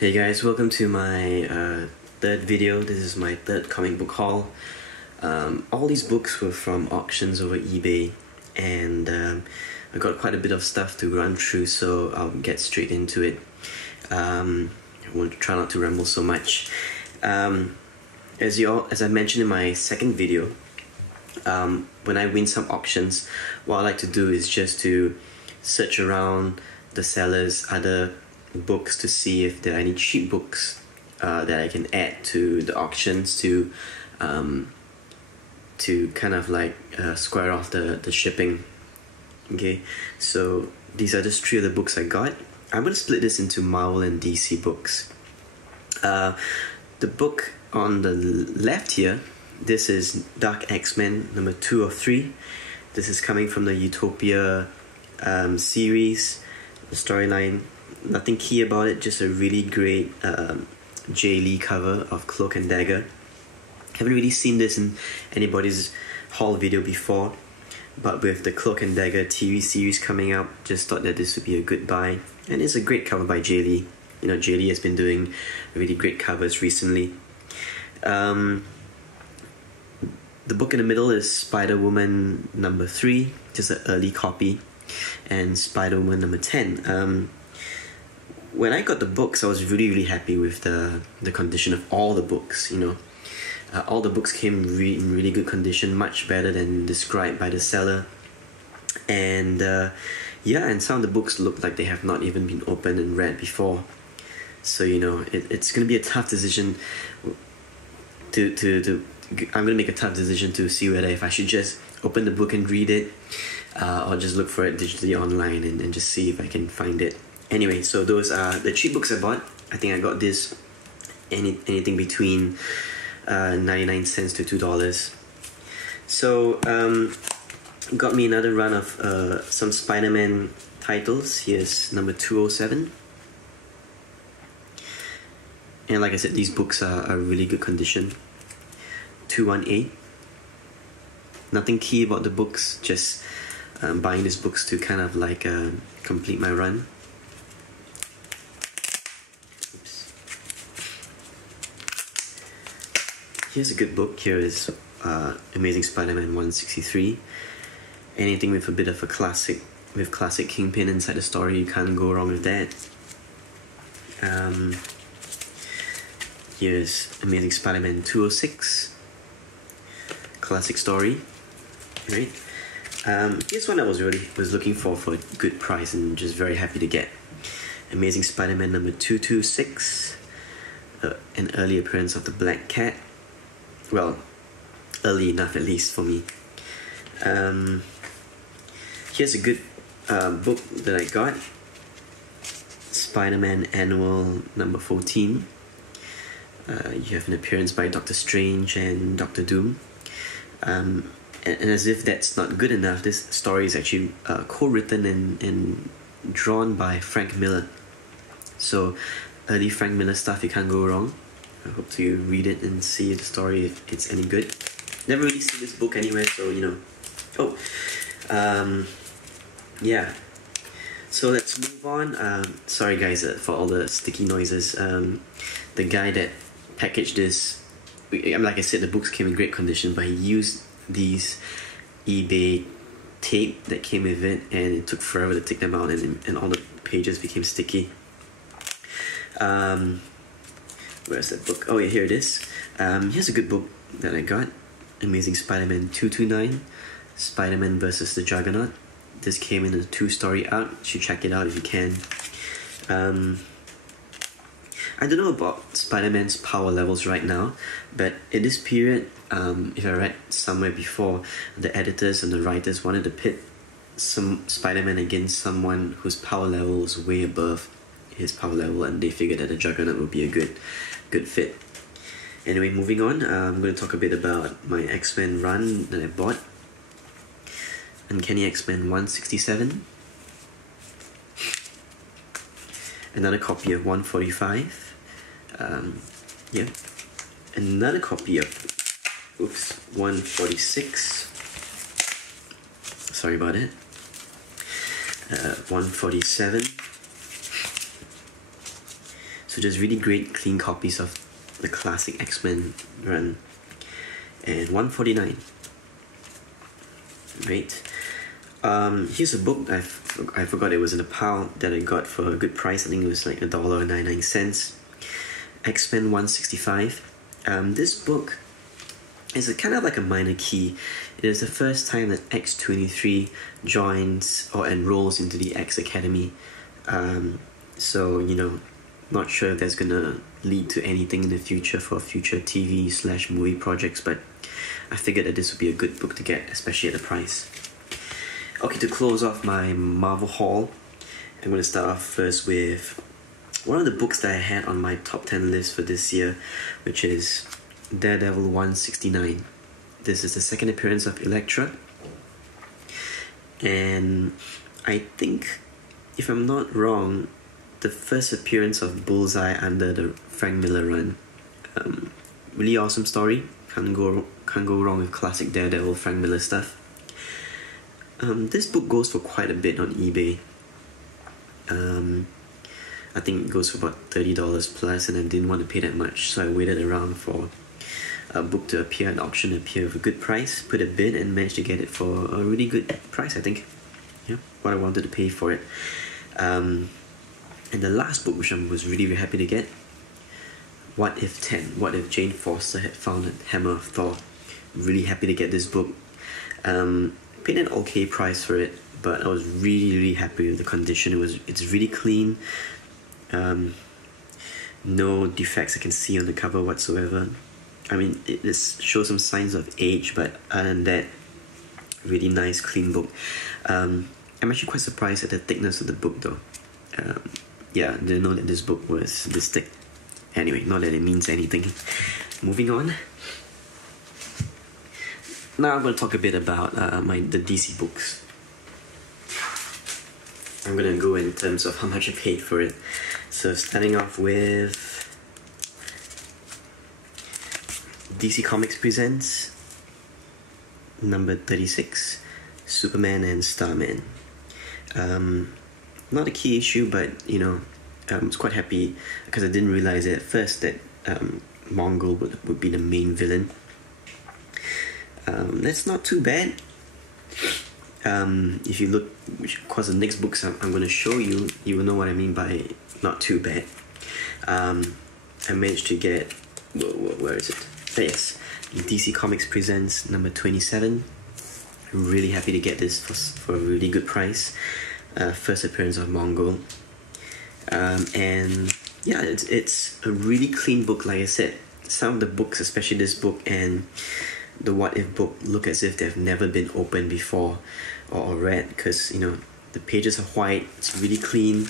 Hey guys, welcome to my third video. This is my third comic book haul. All these books were from auctions over eBay, and I got quite a bit of stuff to run through, so I'll get straight into it. I want to try not to ramble so much. As I mentioned in my second video, when I win some auctions, what I like to do is just to search around the sellers' other books to see if there are any cheap books that I can add to the auctions to kind of like square off the shipping. Okay, so these are just three of the books I got. I'm going to split this into Marvel and DC books. The book on the left here, this is Dark X-Men number 2 of 3. This is coming from the Utopia series, the storyline. Nothing key about it, just a really great Jay Lee cover of Cloak and Dagger. Haven't really seen this in anybody's haul video before, but with the Cloak and Dagger TV series coming out, just thought that this would be a good buy. And it's a great cover by Jay Lee. You know, Jay Lee has been doing really great covers recently. The book in the middle is Spider-Woman number 3, just an early copy, and Spider-Woman number 10. When I got the books, I was really happy with the condition of all the books. You know, all the books came in really good condition, much better than described by the seller. And yeah, and some of the books look like they have not even been opened and read before. So you know, it's going to be a tough decision I'm going to make a tough decision to see whether if I should just open the book and read it, or just look for it digitally online and just see if I can find it. Anyway, so those are the cheap books I bought. I think I got this anything between 99 cents to $2. So got me another run of some Spider-Man titles. Here's number 207. And like I said, these books are really good condition. 218. Nothing key about the books, just buying these books to kind of like complete my run. Oops. Here's a good book. Here is Amazing Spider-Man 163. Anything with a bit of a classic Kingpin inside the story, you can't go wrong with that. Here's Amazing Spider-Man 206. Classic story. Right. Here's one I was looking for a good price and just very happy to get. Amazing Spider-Man number 226. An early appearance of the Black Cat. Well, early enough at least for me. Here's a good book that I got. Spider-Man Annual number 14. You have an appearance by Doctor Strange and Doctor Doom. And as if that's not good enough, this story is actually co-written and drawn by Frank Miller. So early Frank Miller stuff, you can't go wrong. I hope to read it and see the story if it's any good. Never really seen this book anywhere, so you know. Yeah. So let's move on. Sorry guys for all the sticky noises. The guy that packaged this, like I said, the books came in great condition, but he used these eBay tape that came with it, and it took forever to take them out, and all the pages became sticky. Where's that book? Oh yeah, here it is. Here's a good book that I got. Amazing Spider-Man 229, Spider-Man vs. the Juggernaut. This came in a 2-story arc. You should check it out if you can. I don't know about Spider-Man's power levels right now, but in this period, if I read somewhere before, the editors and the writers wanted to pit some Spider-Man against someone whose power level was way above his power level, and they figured that the Juggernaut would be a good fit. Anyway, moving on, I'm going to talk a bit about my X-Men run that I bought. Uncanny X-Men 167. Another copy of 145. Yeah. Another copy of 146. Sorry about it. 147. So So just really great clean copies of the classic X-Men run. And $1.49. Right. Here's a book I forgot it was in a pile that I got for a good price. I think it was like $1.99. X-Men 165. This book is kind of like a minor key. It is the first time that X-23 joins or enrolls into the X Academy. So, you know, not sure if that's gonna lead to anything in the future for future TV/movie projects, but I figured that this would be a good book to get, especially at the price. Okay, to close off my Marvel haul, I'm going to start off first with one of the books that I had on my top 10 list for this year, which is Daredevil 169. This is the second appearance of Elektra, and I think, if I'm not wrong, the first appearance of Bullseye under the Frank Miller run. Really awesome story. Can't go wrong with classic Daredevil Frank Miller stuff. This book goes for quite a bit on eBay. I think it goes for about $30 plus, and I didn't want to pay that much, so I waited around for a book to appear, an auction to appear with a good price, put a bid, and managed to get it for a really good price, I think. Yeah, what I wanted to pay for it. And the last book, which I was really happy to get, What If 10? What if Jane Foster had found a hammer of Thor? Really happy to get this book. Paid an okay price for it, but I was really happy with the condition. It's really clean. No defects I can see on the cover whatsoever. I mean, it shows some signs of age, but other than that, really nice, clean book. I'm actually quite surprised at the thickness of the book, though. Yeah, I didn't know that this book was this thick. Anyway, not that it means anything. Moving on. Now I'm going to talk a bit about the DC books. I'm going to go in terms of how much I paid for it. So starting off with DC Comics Presents number 36, Superman and Starman. Not a key issue, but you know, I was quite happy because I didn't realize at first that Mongol would be the main villain. That's not too bad. If you look, which of course the next books I'm going to show you, you will know what I mean by not too bad. I managed to get, where is it? Yes, DC Comics Presents number 27. I'm really happy to get this for a really good price. First appearance of Mongol. And yeah, it's a really clean book. Like I said, some of the books, especially this book and the What If book, look as if they've never been opened before or read, because you know the pages are white. It's really clean,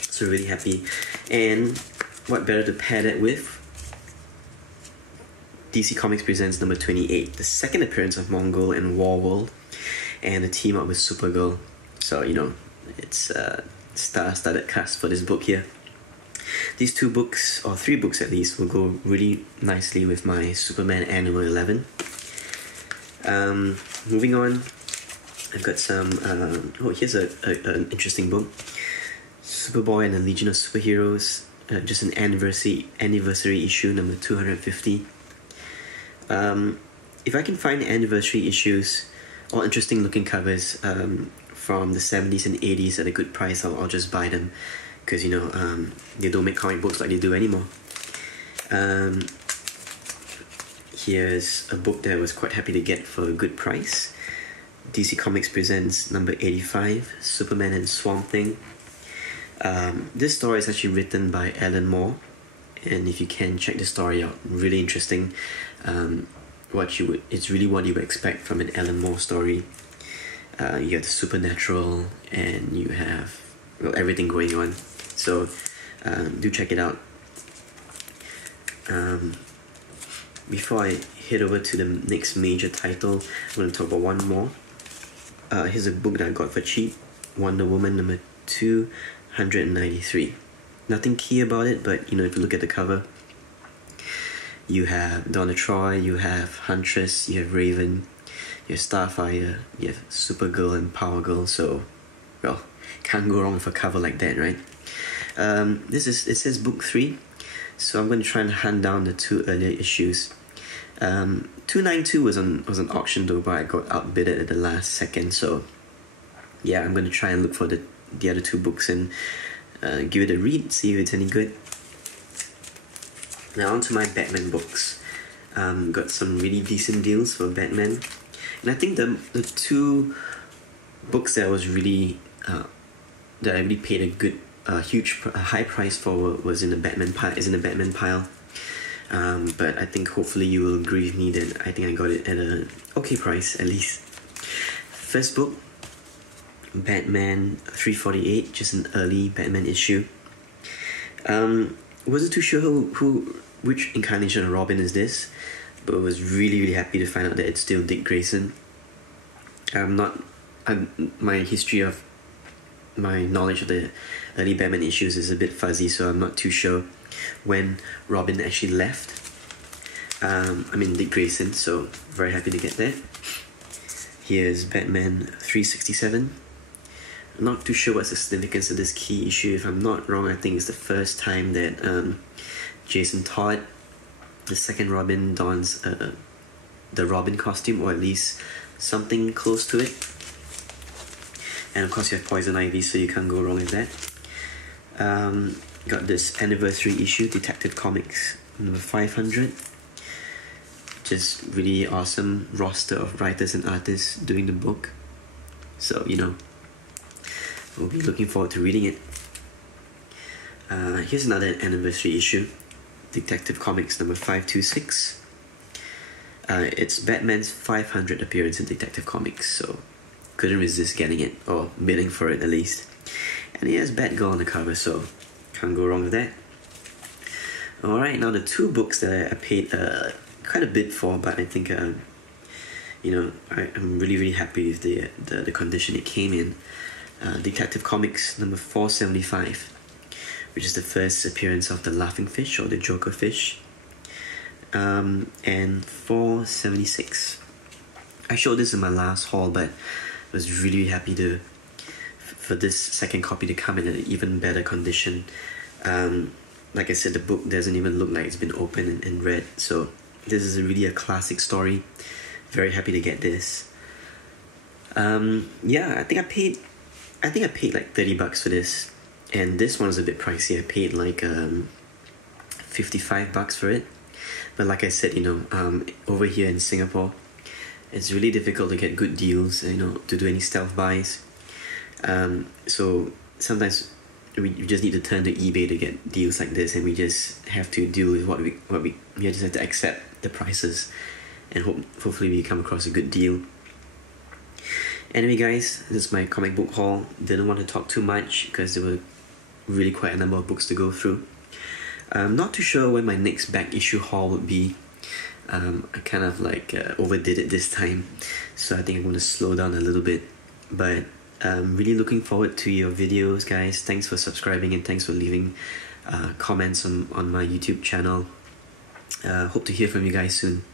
so really happy. And what better to pair that with DC Comics Presents number 28, the second appearance of Mongol and Warworld, and a team up with Supergirl. So you know, it's a star-studded cast for this book here. These two books, or three books at least, will go really nicely with my Superman Annual 11. Moving on, I've got some, here's an interesting book. Superboy and the Legion of Superheroes, just an anniversary issue, number 250. If I can find anniversary issues or interesting looking covers from the 70s and 80s at a good price, I'll just buy them, because you know, they don't make comic books like they do anymore. Here's a book that I was quite happy to get for a good price. DC Comics Presents number 85, Superman and Swamp Thing. This story is actually written by Alan Moore, and if you can, check the story out. Really interesting. It's really what you would expect from an Alan Moore story. You have the supernatural, and you have everything going on. So do check it out. Before I head over to the next major title, I'm going to talk about one more. Here's a book that I got for cheap, Wonder Woman number 293. Nothing key about it, but you know, if you look at the cover, you have Donna Troy, you have Huntress, you have Raven, you have Starfire, you have Supergirl and Power Girl. So, well, can't go wrong with a cover like that, right? It says book 3, so I'm going to try and hunt down the 2 earlier issues. 292 was on auction though, but I got outbidded at the last second, so yeah, I'm going to try and look for the other 2 books and give it a read, see if it's any good. Now on to my Batman books. Got some really decent deals for Batman, and I think the 2 books that was really that I really paid a good high price for was in the Batman pile. But I think hopefully you will agree with me that I think I got it at a okay price at least. First book, Batman 348, just an early Batman issue. Wasn't too sure which incarnation of Robin is this, but was really happy to find out that it's still Dick Grayson. My knowledge of the early Batman issues is a bit fuzzy, so I'm not too sure when Robin actually left. Dick Grayson, so very happy to get that. Here's Batman 367. I'm not too sure what's the significance of this key issue. If I'm not wrong, I think it's the first time that Jason Todd, the second Robin, dons the Robin costume, or at least something close to it. And of course you have Poison Ivy, so you can't go wrong with that. Got this anniversary issue, Detective Comics number 500. Just really awesome roster of writers and artists doing the book. So, we'll be looking forward to reading it. Here's another anniversary issue, Detective Comics number 526. It's Batman's 500th appearance in Detective Comics, so couldn't resist getting it, or bidding for it at least. And he has Batgirl on the cover, so can't go wrong with that. Alright, now the 2 books that I paid quite a bit for, but I think I'm really happy with the condition it came in. Detective Comics number 475, which is the first appearance of the Laughing Fish, or the Joker Fish. And 476. I showed this in my last haul, but I was really happy for this second copy to come in an even better condition. Like I said, the book doesn't even look like it's been opened and read, so this is really a classic story. Very happy to get this. Yeah, I think I paid like $30 for this, and this one was a bit pricey. I paid like $55 for it. But like I said, over here in Singapore, it's really difficult to get good deals, to do any stealth buys. So sometimes we just need to turn to eBay to get deals like this, and we just have to deal with what we just have to accept the prices, and hopefully we come across a good deal. Anyway guys, this is my comic book haul. Didn't want to talk too much because there were really quite a number of books to go through. I'm not too sure when my next back issue haul would be. I kind of overdid it this time, so I think I'm going to slow down a little bit. But I'm really looking forward to your videos, guys. Thanks for subscribing, and thanks for leaving comments on my YouTube channel. Hope to hear from you guys soon.